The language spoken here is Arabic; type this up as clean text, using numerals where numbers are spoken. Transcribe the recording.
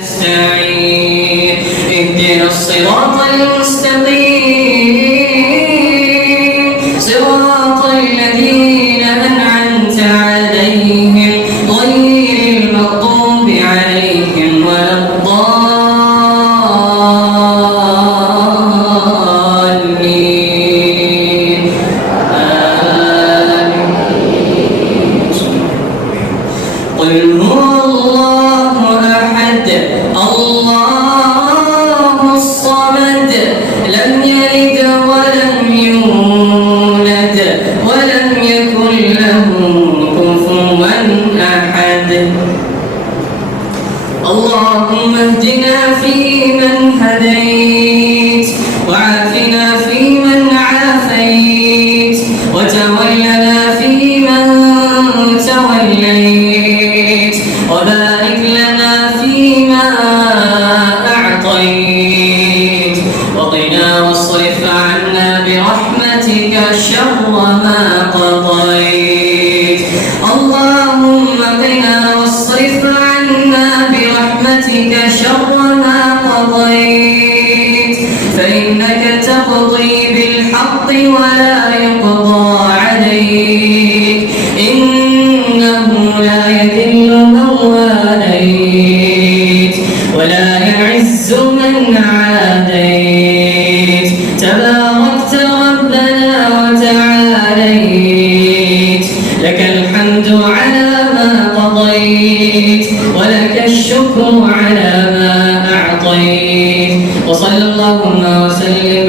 نستعين اهدنا الصراط المستقيم صراط الذين أنعمت عليهم غير المغضوب عليهم ولا الضالين آمين. قل هو الله أحد الله الصمد لم يلد ولم يولد ولم يكن له كفوا أحد. اللهم اهدنا فيمن هديت وعافنا فيمن عافيت وتولنا فيمن توليت وبارك لنا فيما أعطيت وقنا واصرف عنا برحمتك شر ما قضيت. اللهم قنا واصرف عنا برحمتك شر ما قضيت فإنك تقضي بالحق ولا يقضى عليك إنه لا يذل من واليت ولا يعز من عاديت. تباركت ربنا وتعاليت لك الحمد على ما قضيت ولك الشكر على ما أعطيت. وصلى اللهم وسلم